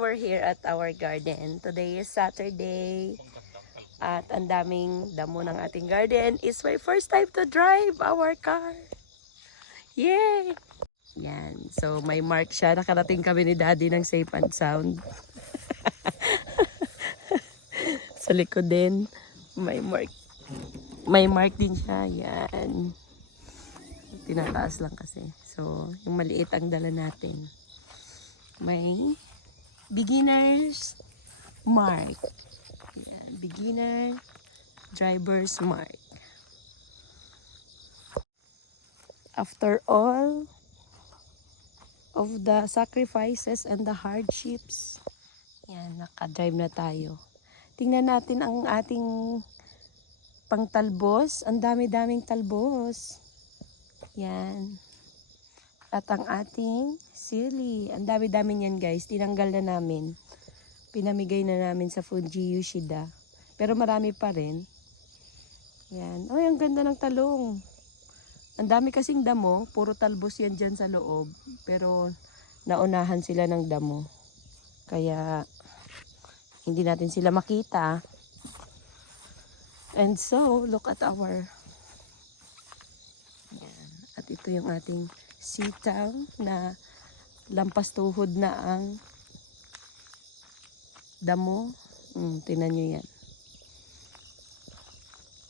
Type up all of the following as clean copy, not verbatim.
we're here at our garden. Today is Saturday. At ang daming damo ng ating garden. It's my first time to drive our car. Yay! Yan. So may mark siya. Nakarating kami ni Daddy ng safe and sound. Sa likod din. May mark. May mark din siya. Yan. Tinataas lang kasi. So yung maliit ang dala natin. May beginner's mark. Yan, beginner driver's mark. After all of the sacrifices and the hardships, yan, nakadrive na tayo. Tingnan natin ang ating pangtalbos. Ang dami-daming talbos. Yan. At ang ating sili. Ang dami-dami niyan guys. Tinanggal na namin. Pinamigay na namin sa Fuji Yoshida. Pero marami pa rin. Yan. Ay, ang ganda ng talong. Ang dami kasing damo. Puro talbos yan dyan sa loob. Pero naunahan sila ng damo. Kaya hindi natin sila makita. And so, look at our... Yan. At ito yung ating sitaw na lampas tuhod na ang damo. Tingnan nyo yan.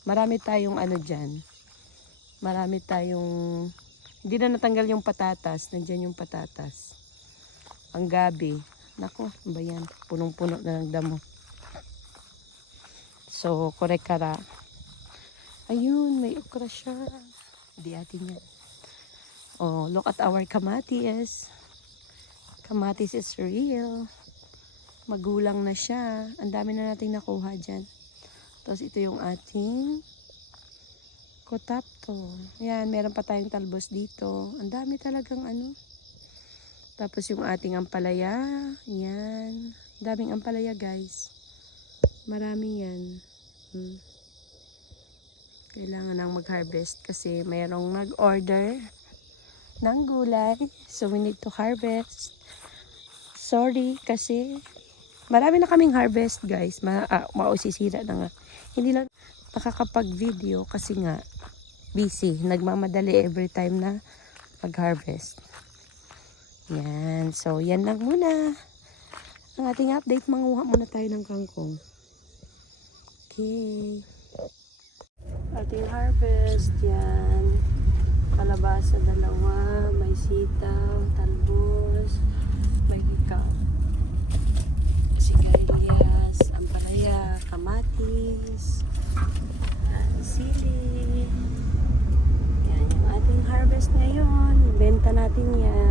Marami tayong ano dyan. Marami tayong... Hindi na natanggal yung patatas. Nandyan yung patatas. Ang gabi. Nako, ba yan? Punong-puno na ng damo. So, korek-kara. Ayun, may okra siya. Hindi atin yan. Oh, look at our kamatis. Kamatis is real. Magulang na siya. Ang dami na nating nakuha dyan. Tapos ito yung ating kotapto. Yan, meron pa tayong talbos dito. Ang dami talagang ano. Tapos yung ating ampalaya. Yan. Daming ampalaya guys. Marami yan. Kailangan nang mag-harvest kasi mayroong nag-order ng gulay. So we need to harvest. Sorry kasi marami na kaming harvest guys. Mausisira na nga. Hindi lang nakakapag-video kasi nga busy. Nagmamadali every time na mag-harvest. Yan. So yan lang muna. Ang ating update. Manguha muna tayo ng kangkong. Okay. Ating harvest. Yan. Kalabasa dalawa, may sitaw, talbos, may hikaw, sigarilyas, ampalaya, kamatis, sili. Yan yung ating harvest ngayon. Ibenta natin yan.